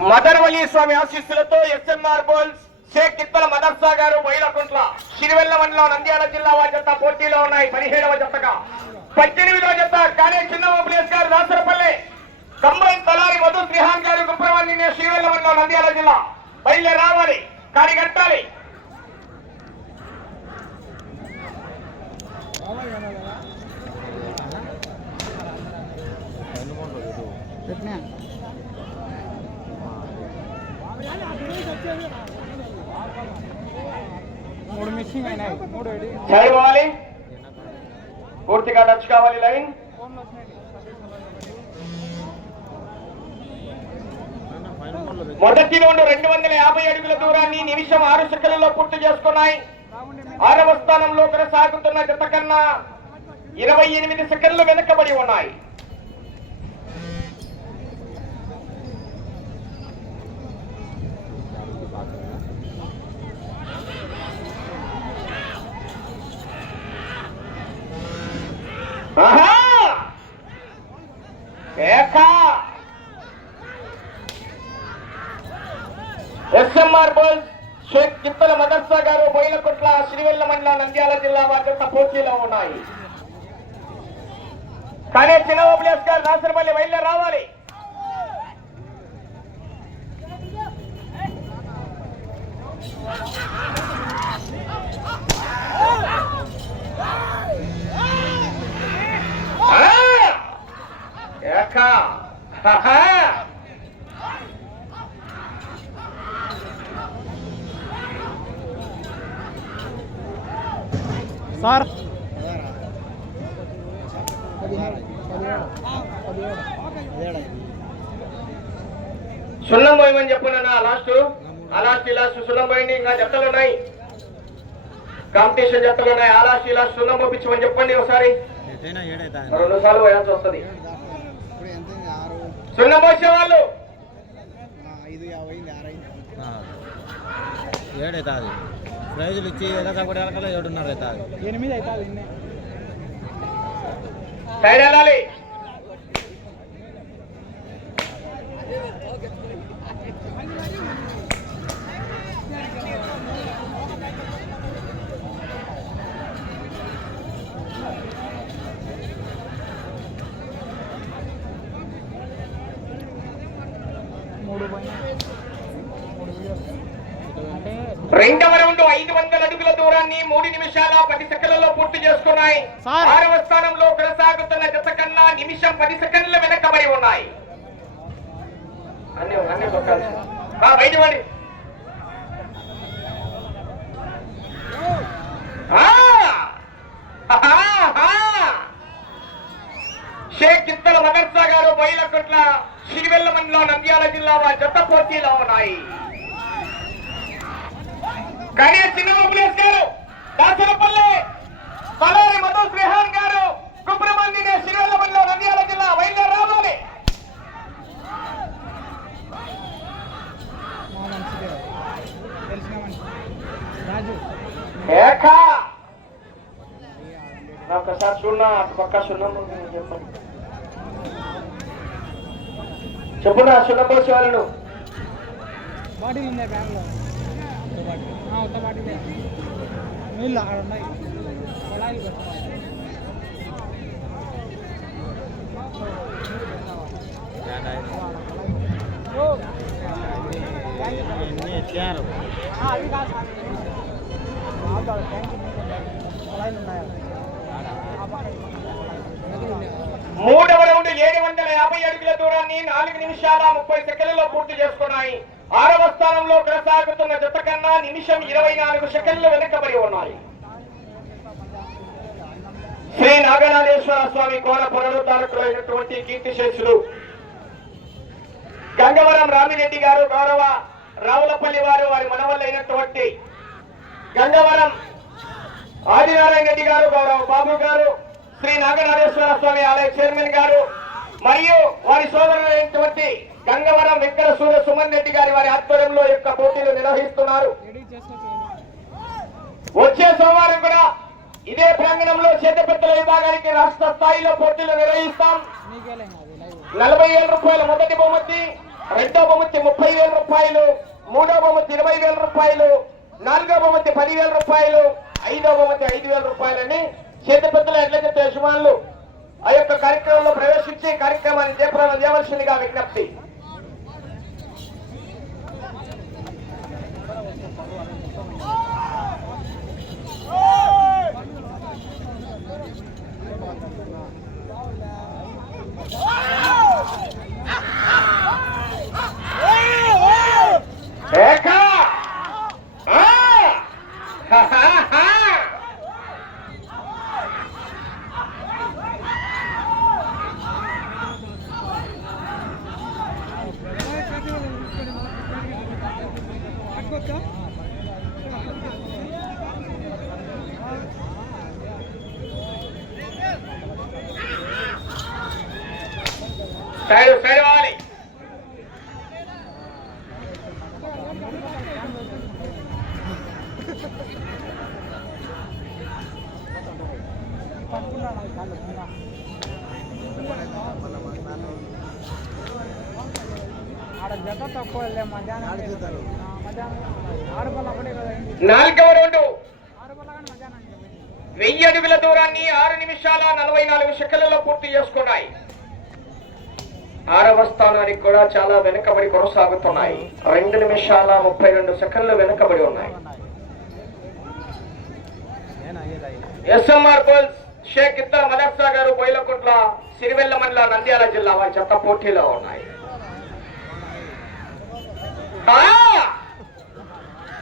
మదర్వలి స్వామి ఆశీస్సులతో ఎస్ఎంఆర్ బోల్స్ షేక్ కిత్తల మదర్సా గారు బయలకుంట్ల సిరివెల్ల మండలం నంద్యాల జిల్లా వారి జత పోటీలో ఉన్నాయి. పదిహేడవ జతగా. పద్దెనిమిదవ జత కానే చిన్న ఓపులేస్ గారు దాసరపల్లి. కంబైన్ తలారి మధు శ్రీహాన్ గారు గుప్రవాణి సిరివెల్ల మండలం నంద్యాల జిల్లా. బయలుదేరి రావాలి. కానీ కట్టాలి సరే పోవాలి పూర్తిగా టచ్ కావాలి లైన్ మొదటి నుండి రెండు వందల యాభై అడుగుల దూరాన్ని నిమిషం ఆరు సెకండ్లలో పూర్తి చేసుకున్నాయి. ఆరవ స్థానంలో కొనసాగుతున్న జత కన్నా ఇరవై ఎనిమిది సెకండ్లు వెనుకబడి ఉన్నాయి ఆహా! ఏకా! ఎస్ఎంఆర్ బోల్స్ షేక్ కిత్తల మదర్సా గారు బోయిలకొట్ల శ్రీవెల్ల మండలం నంద్యాల జిల్లా వారి పోటీలో ఉన్నాయి. కానీ చిన్నబాబులేస్ గారు దాసరపల్లి బయలుదేరి రావాలి. ఏకా! సార్. సున్నం పోయమని చెప్పిన లాస్ట్? ఆ లాస్ట్ ఈ లాస్ట్ సున్నం పోయింది ఇంకా జతలు ఉన్నాయి. కాంపిటీషన్ జతలు ఉన్నాయి. ఆ లాస్ట్ ఈ లాస్ట్ సున్నం పంపించమని చెప్పండి ఒకసారి. ఏడైతా రెండు సార్లు పోయాల్సి వస్తుంది. సున్నం పోసే వాళ్ళు. ఆ, ప్రైజులు ఇచ్చి ఏదో ఒకటి వెళ్ళకల్లా ఏడున్నర అవుతుంది ఎనిమిది అవుతుంది ఇన్నే. సైడ్ వెళ్ళాలి దూరాన్ని మూడు నిమిషాల పది సెకండ్లలో పూర్తి చేసుకున్నాయి. ఆరవ స్థానంలో కొనసాగుతున్న జత కన్నా నిమిషం పది సెకండ్ల వెనకబడి ఉన్నాయి అన్నీ అన్నీ తొక్కాలి ఆ, బయట ఇవ్వండి ఆ! ఆహా! షేక్ కిత్తల మదర్సా గారు బయలకొట్ల సిరివెల్ల మండలం నంద్యాల జిల్లా వారి జత పోటీలో ఉన్నాయి కానీ చిన్న ముగ్గులేస్ గారు దాసరపల్లి పలారి మధు శ్రీహాన్ గారు కుబ్రమందిని శ్రీవల్లపల్లిలో నంద్యాల జిల్లా వైద్య రావాలి ఒకసారి చూడన్నా అటు పక్క సున్నం చెప్పండి చెప్పున్నా సున్నం బాడీ వాళ్ళను ఉందా బ్యాగ్లో? ఉత్త బాటిల్ నీళ్ళు అక్కడ ఉన్నాయి కొడాయిలు పెట్టాలి కాదు కొడాయిలు ఉన్నాయా మూడవ రౌండ్ ఏడు వందల యాభై అడుగుల దూరాన్ని నాలుగు నిమిషాల ముప్పై సెకండ్లలో పూర్తి చేసుకున్నాయి. ఆరవ స్థానంలో కొనసాగుతున్న జత కన్నా నిమిషం ఇరవై నాలుగు సెకండ్లు వెనుకబడి ఉన్నాయి. శ్రీ నాగనాథేశ్వర స్వామి కోన పునరుద్ధారకులైనటువంటి కీర్తిశేషులు గంగవరం రామిరెడ్డి గారు గౌరవ రావులపల్లి వారు వారి మనవల్లైనటువంటి గంగవరం ఆదినారాయణ రెడ్డి గారు గౌరవ బాబు గారు శ్రీ నాగనాథేశ్వర స్వామి ఆలయ చైర్మన్ గారు మరియు వారి సోదరులైనటువంటి గంగవరం వెంకట సూర్య సుమన్ రెడ్డి గారి వారి ఆధ్వర్యంలో యొక్క పోటీలు నిర్వహిస్తున్నారు. వచ్చే సోమవారం కూడా ఇదే ప్రాంగణంలో చేతపెట్టల విభాగానికి రాష్ట్ర స్థాయిలో పోటీలు నిర్వహిస్తాం. నలభై వేల రూపాయల మొదటి బహుమతి రెండో బహుమతి ముప్పై వేల రూపాయలు మూడో బహుమతి ఇరవై వేల రూపాయలు నాలుగో బహుమతి పదివేల రూపాయలు ఐదో బహుమతి ఐదు వేల రూపాయలని చేతిపెద్దల ఎట్లయితే యజమానులు ఆ యొక్క కార్యక్రమంలో ప్రవేశించి కార్యక్రమాన్ని జయప్రదం చేయవలసిందిగా విజ్ఞప్తి. పట్టుకోవచ్చా సైడ్ సైడ్ ఆరవ స్థానానికి కూడా చాలా వెనుకబడి కొనసాగుతున్నాయి. రెండు నిమిషాల ముప్పై రెండు సెకండ్లు వెనుకబడి ఉన్నాయి. ఎస్ఎంఆర్ గోల్స్ షేక్ ఇత్తల మదర్సా గారు బొయిలకుంట్ల సిరివెల్ల మండల నంద్యాల జిల్లా వారి చెత్త పోటీలో ఉన్నాయి.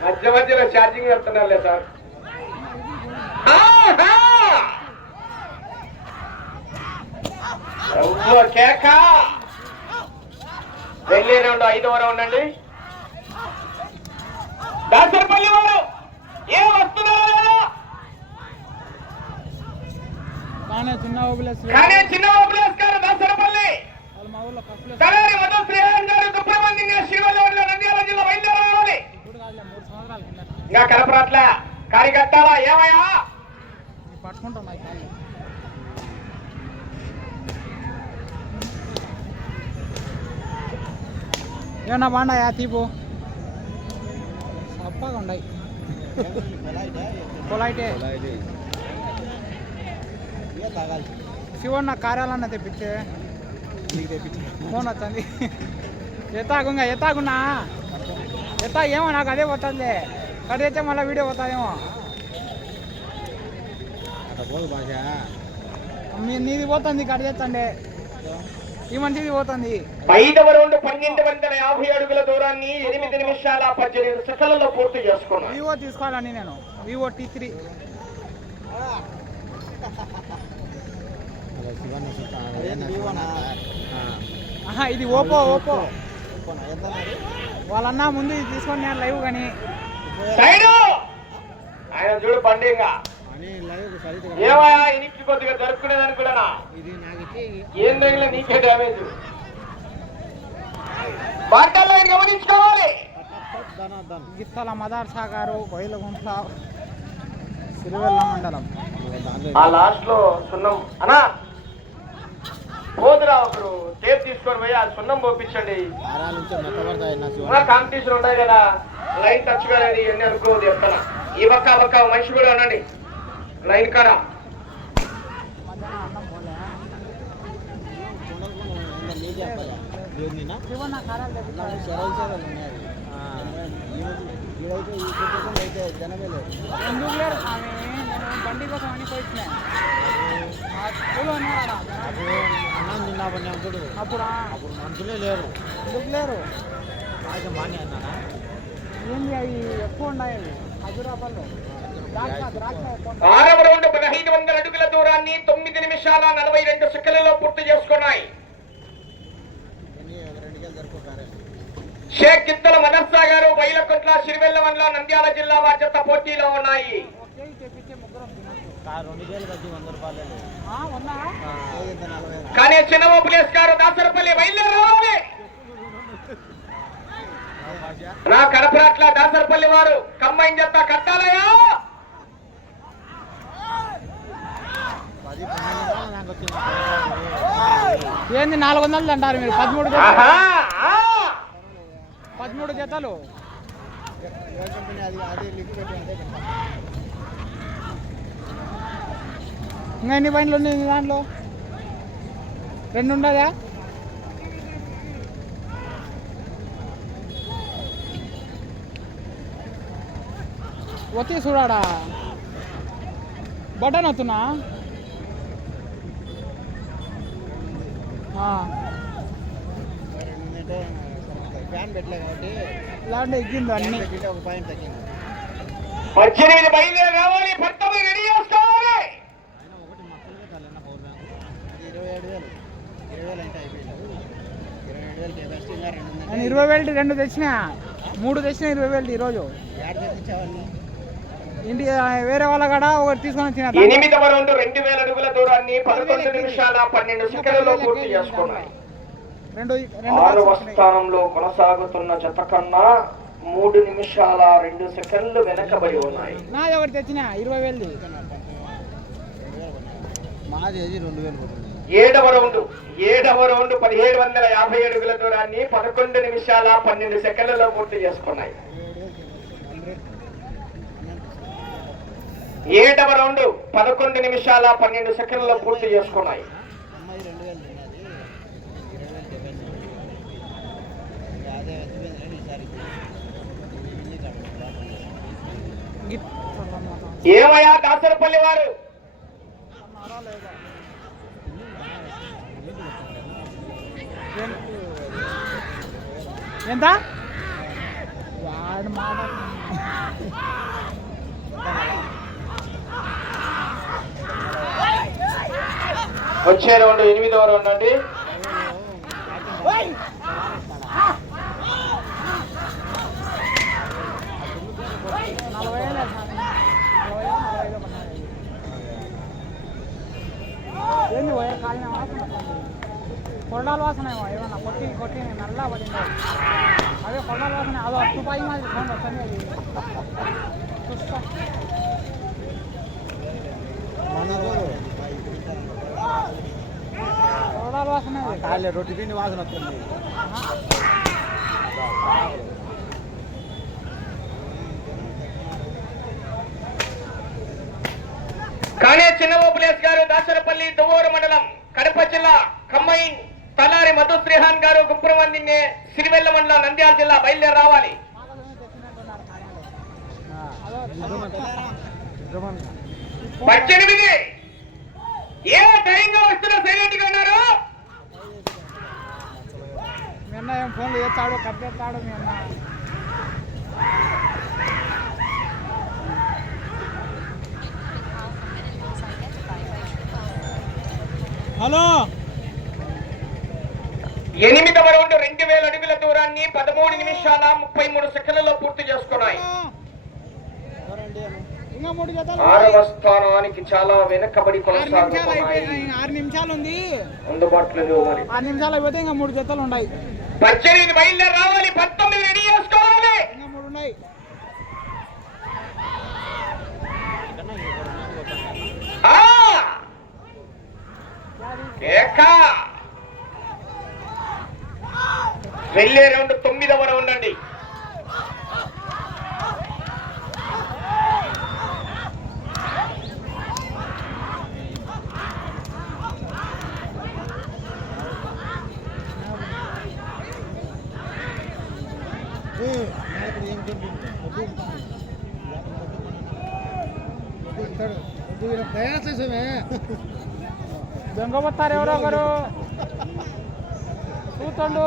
మధ్య మధ్యలో ఛార్జింగ్ వెళ్తున్నారులే సార్. ఆహా! వెళ్ళే రౌండ్ ఐదవ రౌండ్ అండి. దాసరపల్లి వారు ఏ వస్తున్నారు? కానీ చిన్న ఓబులేస్ కానీ చిన్న ఓబులేస్ గారు దాసరపల్లి. తలారి గారు నంద్యాల జిల్లా ఇంకా కనపరాట్ల కారికట్టాలా ఏమయ్యా పట్టుకుంటాను నా కాళ్ళు ఏమన్నా బాగున్నాయా తీపు? చప్పగా ఉన్నాయి. పొలైటే. శివన్న కార్యాలన్న తెప్పించే ఫోన్ వచ్చింది ఎత్తాగుంగా ఎత్తాగున్నా. ఎత్తా ఏమో నాకు అదే పోతుంది. కడితే మళ్ళీ వీడియో పోతుందేమో. మీ నీది పోతుంది కడిచేస్తండి ఈ మంచిది పోతుంది. ఐదవ రౌండ్ పన్నెండు వందల యాభై అడుగుల దూరాన్ని ఎనిమిది నిమిషాల పద్దెనిమిది సెకండ్లలో పూర్తి చేసుకున్నాం. వివో తీసుకోవాలని నేను. Vivo T three. ఇది ఓపో ఓపో. వాళ్ళన్నా ముందు ఇది తీసుకొని నేను లైవ్ కానీ. ఆయన చూడు ఇంకా. ఏమయ్యా ఇనికి కొద్దిగా జరుపుకునేదని కూడా ఏం తగిలే నీకే డ్యామేజ్ ఆయన గమనించుకోవాలి. గిత్తల మదార్సా గారు బయలుగుంట్ల సిరివెల్ల మండలం. ఆ లాస్ట్లో సున్నం అనా పోదురా ఒకరు టేప్ తీసుకొని పోయి ఆ సున్నం పంపించండి. కాంపిటీషన్ ఉన్నాయి కదా లైన్ టచ్ కాలేదు ఇవన్నీ అనుకోవద్దు ఎక్కడ ఈ పక్క ఆ పక్క మనిషి కూడా అనండి లైన్ కాడ అన్నం పోలే లేరు నేను బండి కోసం అని పోయినా స్కూల్ ఉన్నారా అప్పుడు మనుషులే లేరు ఎందుకు లేరు రాజు మాని అన్నానా ఏంది అవి ఎక్కువ ఉన్నాయి అవి ఆరవ రౌండ్ పదహైదు వందల అడుగుల దూరాన్ని తొమ్మిది నిమిషాల నలభై రెండు సెకండ్లలో పూర్తి చేసుకున్నాయి. షేక్ కిత్తల మదర్సా గారు బయలకొట్ల సిరివెల్ల మండలం నంద్యాల జిల్లా వారి పోటీలో ఉన్నాయి. కానీ చిన్న ప్లేస్ గారు దాసరపల్లి బయలుదేరి నా కడపరాట్ల దాసరపల్లి వారు కమ్మైన్ చెత్త కట్టాలయా పది పన్నెండు నాకు వచ్చింది ఏంది నాలుగు వందలు అంటారు మీరు? పదమూడు. పదమూడు జతలు. ఇంకా ఎన్ని పైనలు ఉన్నాయి దాంట్లో? రెండు ఉండదా? వచ్చి చూడాడా? బటన్ వస్తున్నా ఆ, రెండు ఉందంటే ఫ్యాన్ పెట్టలే కాబట్టి ఇలాంటి అన్ని. ఒక పాయింట్ తగ్గింది. పద్దెనిమిది బయలుదేరి రావాలి పంతొమ్మిది రెడీ చేసుకోవాలి అయినా ఒకటి మొత్తంగా చాలన్న పవర్ బ్యాంక్ అది ఇరవై ఏడు వేలు. ఇరవై వేలు అంటే అయిపోయింది. ఇరవై ఏడు వేలు కెపాసిటీ ఇంకా రెండు ఇరవై వేలు రెండు తెచ్చిన మూడు తెచ్చిన ఇరవై వేలు ఈరోజు ఇంటి వేరే వాళ్ళ కాడ ఒకటి తీసుకొని వచ్చిన ఎనిమిదవ రౌండ్ రెండు వేల అడుగుల దూరాన్ని పదకొండు నిమిషాల పన్నెండు సెకండ్లలో పూర్తి చేసుకున్నాయి. రెండు ఆరవ. స్థానంలో కొనసాగుతున్న జత కన్నా మూడు నిమిషాల రెండు సెకండ్లు వెనకబడి ఉన్నాయి. నాది ఒకటి తెచ్చిన ఇరవై వేలది. మాది అది రెండు వేలు ఏడవ రౌండ్ ఏడవ రౌండ్ పదిహేడు వందల యాభై అడుగుల దూరాన్ని పదకొండు నిమిషాల పన్నెండు సెకండ్లలో పూర్తి చేసుకున్నాయి. ఏడవ రౌండ్ పదకొండు నిమిషాల పన్నెండు సెకండ్లలో పూర్తి చేసుకున్నాయి. ఏమయ్యా దాసరపల్లి వారు? ఎంత వాడు మాట వచ్చే రౌండ్ ఎనిమిదవ రౌండ్ అండి కాలిన వాసన వస్తుంది. కొరడాల వాసన ఏమో ఏమన్నా కొట్టి కొట్టి నల్లా పడింది అదే కొరడాల వాసన అదో తుపాయి మాదిరి సౌండ్ వస్తుంది అది చూస్తా. రొట్టి పిండి వాసన వస్తుంది. కానీ చిన్నబాబులేస్ గారు దాసరపల్లి దువ్వూరు మండలం కడప జిల్లా కమ్మైన్ తలారి మధు శ్రీహాన్ గారు గుప్రమందిన్నే సిరివెల్ల మండలం నంద్యాల జిల్లా బయలుదేరి రావాలి. పద్దెనిమిది. ఏ ధైర్యంగా వస్తున్నా సైలెంట్గా ఉన్నారు? మీ అన్న ఏం ఫోన్లు చేస్తాడు కట్ చేస్తాడు మీ అన్న. హలో. ఎనిమిదవ రౌండ్ రెండు వేల అడుగుల దూరాన్ని పదమూడు నిమిషాల ముప్పై మూడు సెకండ్లలో పూర్తి చేసుకున్నాయి ఎవరండి అని ఇంకా మూడు జతలు ఆరవ స్థానానికి చాలా వెనకబడి ఆరు నిమిషాలు ఉంది అందుబాటులో ఆరు నిమిషాలు అయిపోతే ఇంకా మూడు జతలు ఉన్నాయి. పద్దెనిమిది బయలుదేరి రావాలి. పంతొమ్మిది రెడీ చేసుకోవాలి. ఇంకా మూడు ఉన్నాయి! వెళ్ళే రౌండ్ అండి ఏ, నాయకుడు ఏం చెప్పిండు? వద్దు ఇస్తాను. వద్దు ఇస్తాడు. వద్దు ఈయన తయారు చేసామే దొంగపోతారు ఎవరో ఒకరు చూస్తుండు అందరిని అమ్మే చాలే రాజీవన్ అంటాడు. దొంగబోతారు ఎవరో ఒకరు చూతుండు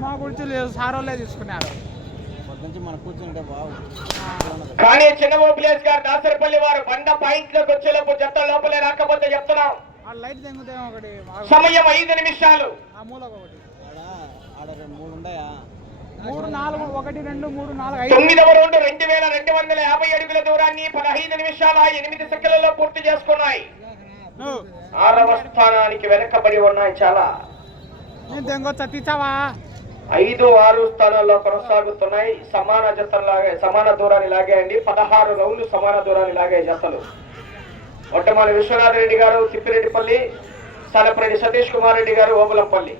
మా గురించి లేదు సారోలే తీసుకున్నారు. కానీ చిన్న ప్లేస్ గారు దాసరపల్లి వారు బండ పాయింట్లోకి వచ్చేలోపు జత లోపలే రాకపోతే చెప్తున్నాం. ఆ లైట్ తెంగుతాం ఒకటి బాగా- సమయం ఐదు నిమిషాలు. తొమ్మిదవ రౌండ్ రెండు వేల రెండు వందల యాభై అడుగుల దూరాన్ని పదహైదు నిమిషాల ఎనిమిది సెకండ్లలో పూర్తి చేసుకున్నాయి. ఆరవ స్థానానికి వెనకబడి ఉన్నాయి చాలా. నేను తీసావా ఐదు ఆరు స్థానాల్లో కొనసాగుతున్నాయి. సమాన జతలాగే సమాన దూరాన్ని లాగేయండి. పదహారు రౌండ్లు సమాన దూరాన్ని లాగే జతలు. ఒట్టమాలి విశ్వనాథ్ రెడ్డి గారు తిప్పిరెడ్డిపల్లి సలపరెడ్డి సతీష్ కుమార్ రెడ్డి గారు ఓబులంపల్లి.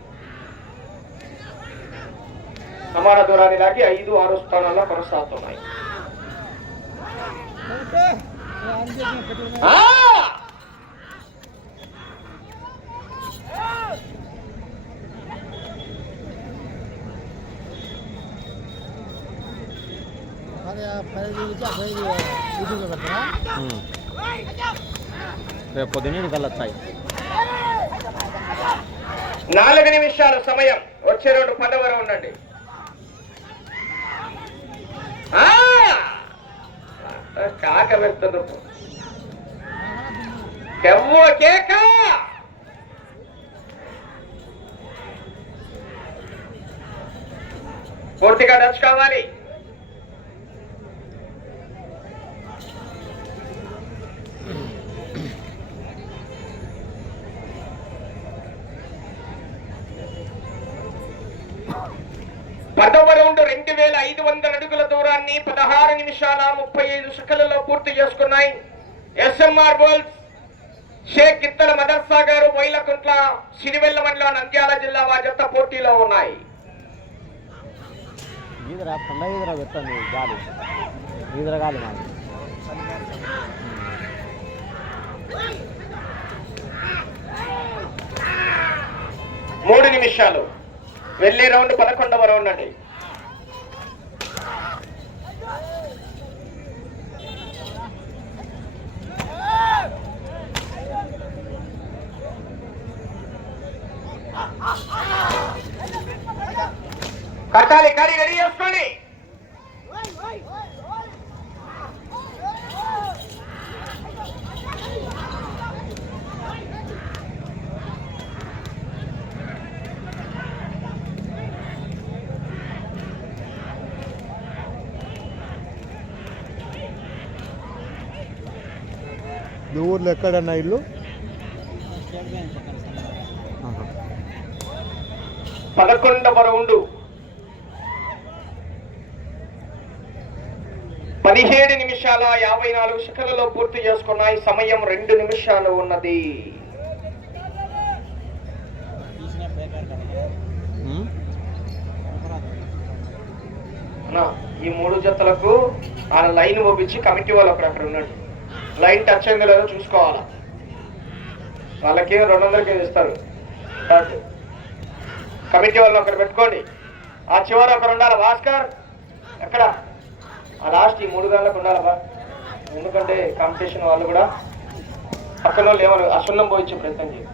సమాన దూరాన్ని లాగి ఐదు ఆరు స్థానాల్లో కొనసాగుతున్నాయి. రేపు నాలుగు నిమిషాల సమయం. వచ్చే రెండు పదవర ఉండండి. ఆ! కాక వెళ్తుంది. కెవ్వో కేక! పూర్తిగా టచ్ కావాలి పదవ రౌండ్ రెండు వేల ఐదు వందల అడుగుల దూరాన్ని పదహారు నిమిషాల ముప్పై ఐదు సెకండ్లలో పూర్తి చేసుకున్నాయి. ఎస్ఎంఆర్ బోల్స్ షేక్ గిత్తల మదర్సా గారు బొయిలకుంట్ల సిరివెల్ల మండలం నంద్యాల జిల్లా వారి జత పోటీలో ఉన్నాయి. మూడు నిమిషాలు. వెళ్ళే రౌండ్ పదకొండవ రౌండ్ అండి కట్టాలి కడి రెడీ చేసుకోండి మీ ఊర్లో ఎక్కడన్నా ఇల్లు? పదకొండవ రౌండ్ పదిహేడు నిమిషాల యాభై నాలుగు సెకండ్లలో పూర్తి చేసుకున్నాయి సమయం రెండు నిమిషాలు ఉన్నది. ఈ మూడు జతలకు ఆ లైన్ పంపించి కమిటీ వాళ్ళు ఒకరు అక్కడ ఉన్నాడు. లైన్ టచ్ అయిందో లేదో చూసుకోవాలా? వాళ్ళకి రెండు వందలకి ఇస్తారు కమిటీ వాళ్ళు ఒకరు పెట్టుకోండి. ఆ చివరి ఒకరు ఉండాలి భాస్కర్? ఎక్కడ? ఆ లాస్ట్ ఈ మూడు గంటలకు ఉండాలబ్బా ఎందుకంటే కాంపిటీషన్ వాళ్ళు కూడా పక్కన వాళ్ళు ఏమన్నారు అసున్నం పోయించే ప్రయత్నం చేయండి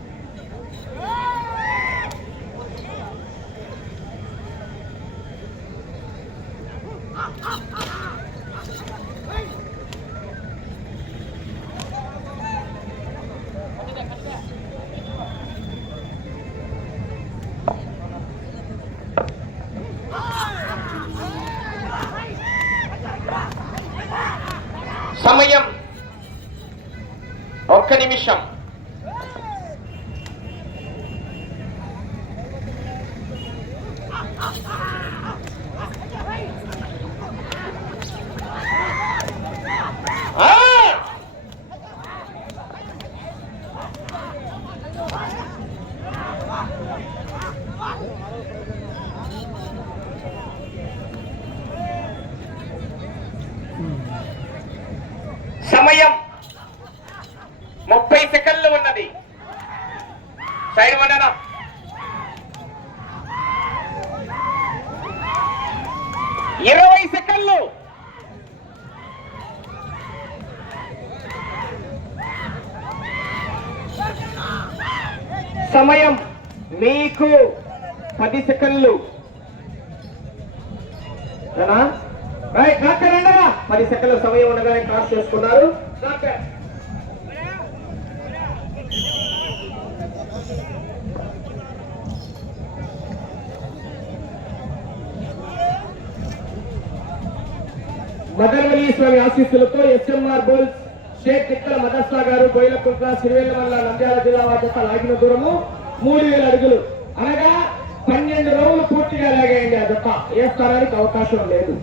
సమయం ఒక్క నిమిషం ఆ! సమయం ముప్పై సెకండ్లు ఉన్నది సైడ్ మండలం ఇరవై సెకండ్లు సమయం మీకు పది సెకండ్లు. డాక్టర్ పది సెకండ్ల సమయం ఉండగానే క్రాస్ చేసుకున్నారు. డాక్టర్. మదర్వలి స్వామి ఆశీస్సులతో ఎస్ఎంఆర్ బోల్స్ షేక్ తిక్కల మదర్సా గారు బోయిలకుంట్ల సిరివేల వల్ల నంద్యాల జిల్లా వారి లాగిన దూరము మూడు వేల అడుగులు. అనగా పన్నెండు రోజులు పూర్తిగా లాగేయండి ఆ జత ఏ స్థానానికి అవకాశం లేదు.